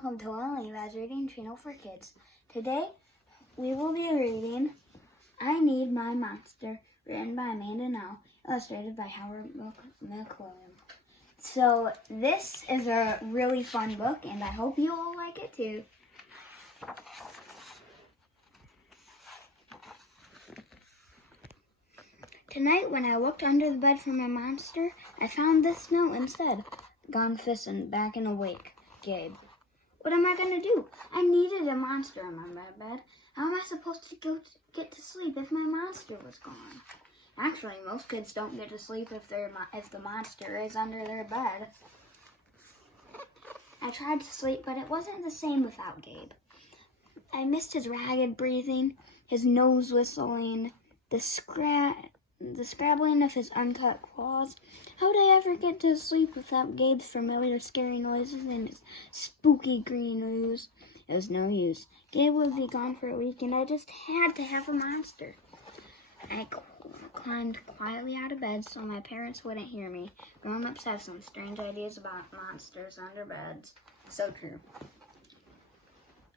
welcome to Lily Vaz Reading Channel for Kids. Today, we will be reading I Need My Monster, written by Amanda Now, illustrated by Howard McWilliam. So, this is a really fun book, and I hope you all like it too. Tonight, when I looked under the bed for my monster, I found this note instead. Gone fishing, back and awake, Gabe. What am I going to do? I needed a monster in my bed. How am I supposed to get to sleep if my monster was gone? Actually, most kids don't get to sleep if the monster is under their bed. I tried to sleep, but it wasn't the same without Gabe. I missed his ragged breathing, his nose whistling, the scrabbling of his uncut claws. How would I ever get to sleep without Gabe's familiar scary noises and his spooky green ooze? It was no use. Gabe would be gone for a week, and I just had to have a monster. I climbed quietly out of bed so my parents wouldn't hear me. Grown-ups have some strange ideas about monsters under beds. So true.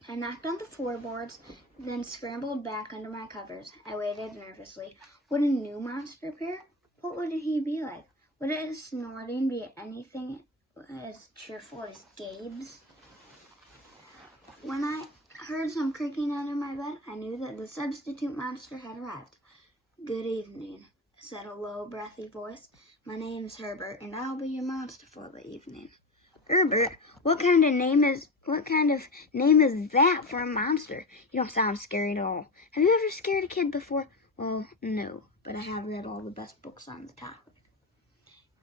I knocked on the floorboards, then scrambled back under my covers. I waited nervously. Would a new monster appear? What would he be like? Would his snorting be anything as cheerful as Gabe's? When I heard some creaking under my bed, I knew that the substitute monster had arrived. Good evening, said a low, breathy voice. My name's Herbert, and I'll be your monster for the evening. Herbert, what kind of name is that for a monster? You don't sound scary at all. Have you ever scared a kid before? Well, no, but I have read all the best books on the topic.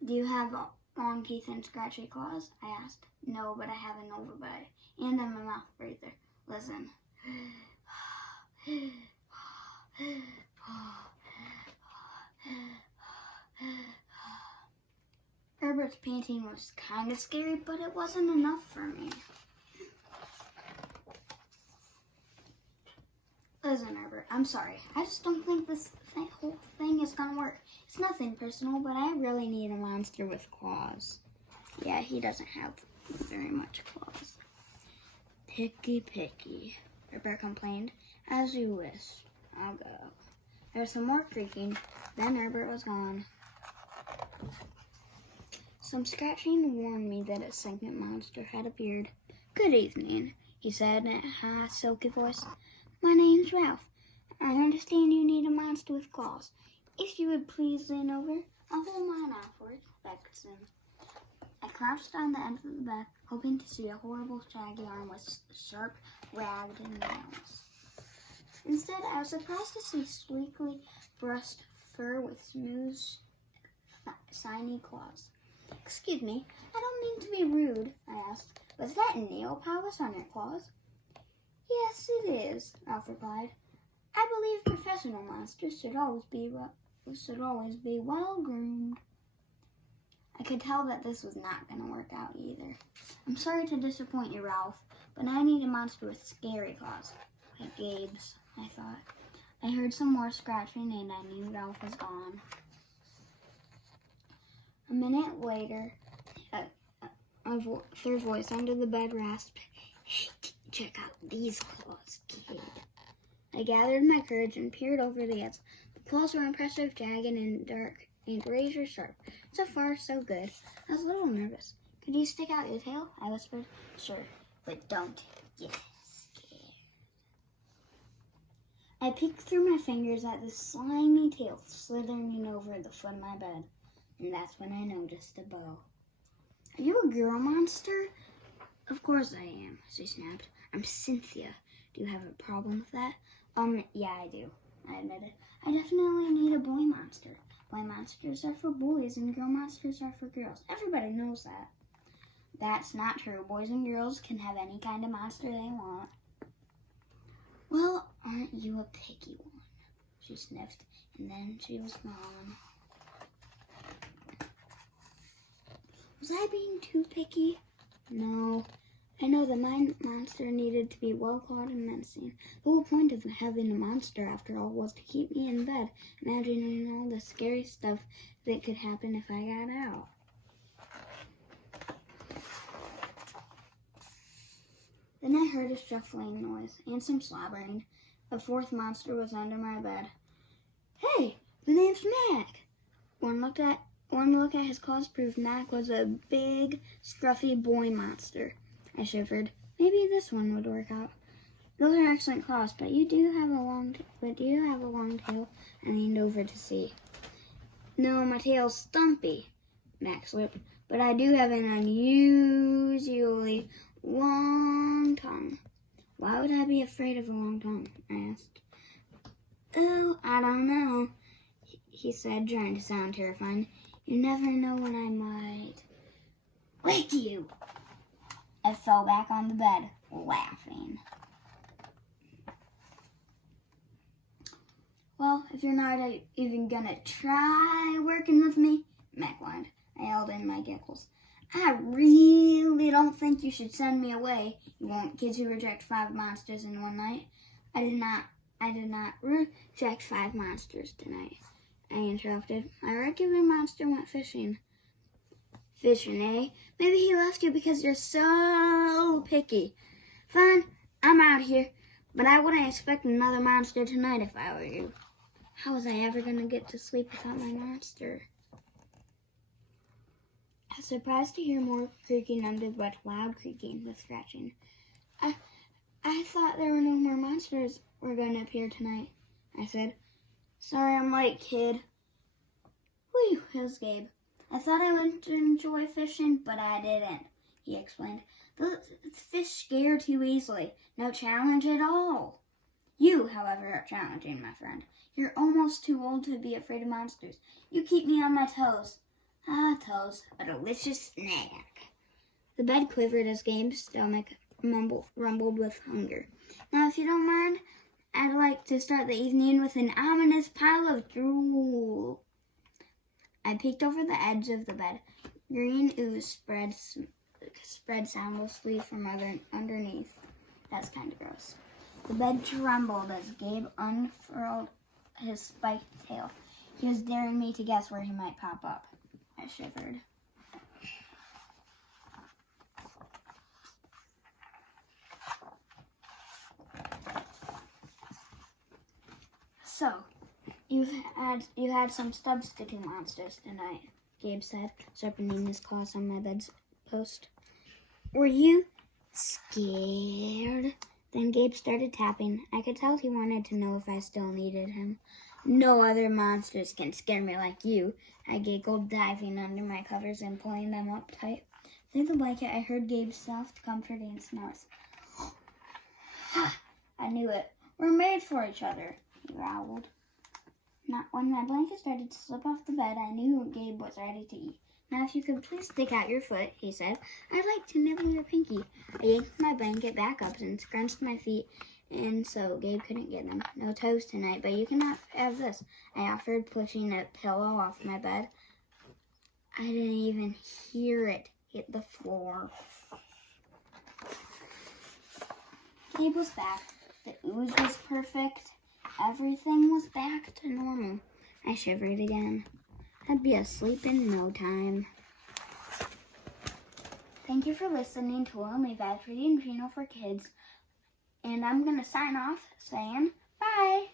Do you have long teeth and scratchy claws? I asked. No, but I have an overbite, and I'm a mouth breather. Listen. Herbert's painting was kind of scary, but it wasn't enough for me. Listen, Herbert, I'm sorry. I just don't think this whole thing is going to work. It's nothing personal, but I really need a monster with claws. Yeah, he doesn't have very much claws. Picky, Herbert complained. As you wish. I'll go. There was some more creaking. Then Herbert was gone. Some scratching warned me that a second monster had appeared. Good evening, he said in a high, silky voice. My name's Ralph. I understand you need a monster with claws. If you would please lean over, I'll hold mine out for you. Begged him. I crouched on the end of the bed, hoping to see a horrible shaggy arm with sharp, ragged nails. Instead, I was surprised to see sleekly brushed fur with smooth, shiny claws. Excuse me, I don't mean to be rude, I asked. Was that nail polish on your claws? Yes, it is, Ralph replied. I believe professional monsters should always be well groomed. I could tell that this was not going to work out either. I'm sorry to disappoint you, Ralph, but I need a monster with scary claws. Like Gabe's, I thought. I heard some more scratching and I knew Ralph was gone. A minute later, a third voice under the bed rasped, Hey, check out these claws, kid. I gathered my courage and peered over the edge. The claws were impressive, jagged, and dark, and razor sharp. So far, so good. I was a little nervous. Could you stick out your tail? I whispered. Sure, but don't get scared. I peeked through my fingers at the slimy tail slithering over the foot of my bed. And that's when I noticed a bow. Are you a girl monster? Of course I am, she snapped. I'm Cynthia. Do you have a problem with that? Yeah, I do, I admitted. I definitely need a boy monster. Boy monsters are for boys and girl monsters are for girls. Everybody knows that. That's not true. Boys and girls can have any kind of monster they want. Well, aren't you a picky one? She sniffed, and then she was gone. Was I being too picky? No. I know that my monster needed to be well-clawed and menacing. The whole point of having a monster, after all, was to keep me in bed, imagining all the scary stuff that could happen if I got out. Then I heard a shuffling noise and some slobbering. The fourth monster was under my bed. Hey, the name's Mac. One look at his claws proved Mac was a big, scruffy boy monster. I shivered. Maybe this one would work out. Those are excellent claws, but you do have a long tail. I leaned over to see. No, my tail's stumpy, Mac slipped, but I do have an unusually long tongue. Why would I be afraid of a long tongue? I asked. Oh, I don't know, he said, trying to sound terrifying. You never know when I might wake you. I fell back on the bed, laughing. Well, if you're not even gonna try working with me, Mac whined. I held in my giggles. I really don't think you should send me away. You want kids who reject 5 monsters in one night? I did not reject 5 monsters tonight, I interrupted. My regular monster went fishing. Fishing, eh? Maybe he left you because you're so picky. Fine, I'm out of here, but I wouldn't expect another monster tonight if I were you. How was I ever going to get to sleep without my monster? I was surprised to hear more creaking under the bed, loud creaking with scratching. I thought there were no more monsters were going to appear tonight, I said. Sorry I'm late, kid. Whew, it was Gabe. I thought I would enjoy fishing, but I didn't, he explained. The fish scare too easily. No challenge at all. You, however, are challenging, my friend. You're almost too old to be afraid of monsters. You keep me on my toes. Ah, toes, a delicious snack. The bed quivered as Gabe's stomach rumbled with hunger. Now, if you don't mind, I'd like to start the evening with an ominous pile of drool. I peeked over the edge of the bed. Green ooze spread soundlessly from underneath. That's kind of gross. The bed trembled as Gabe unfurled his spiked tail. He was daring me to guess where he might pop up. I shivered. So, you had some substitute monsters tonight, Gabe said, sharpening his claws on my bedpost. Were you scared? Then Gabe started tapping. I could tell he wanted to know if I still needed him. No other monsters can scare me like you, I giggled, diving under my covers and pulling them up tight. Through the blanket, I heard Gabe's soft, comforting snores. I knew it. We're made for each other, he growled. When my blanket started to slip off the bed, I knew Gabe was ready to eat. Now, if you could please stick out your foot, he said. I'd like to nibble your pinky. I yanked my blanket back up and scrunched my feet, and so Gabe couldn't get them. No toes tonight, but you cannot have this, I offered, pushing a pillow off my bed. I didn't even hear it hit the floor. Gabe was back. The ooze was perfect. Everything was back to normal. I shivered again. I'd be asleep in no time. Thank you for listening to Only Bad Reading Channel for Kids. And I'm going to sign off saying bye.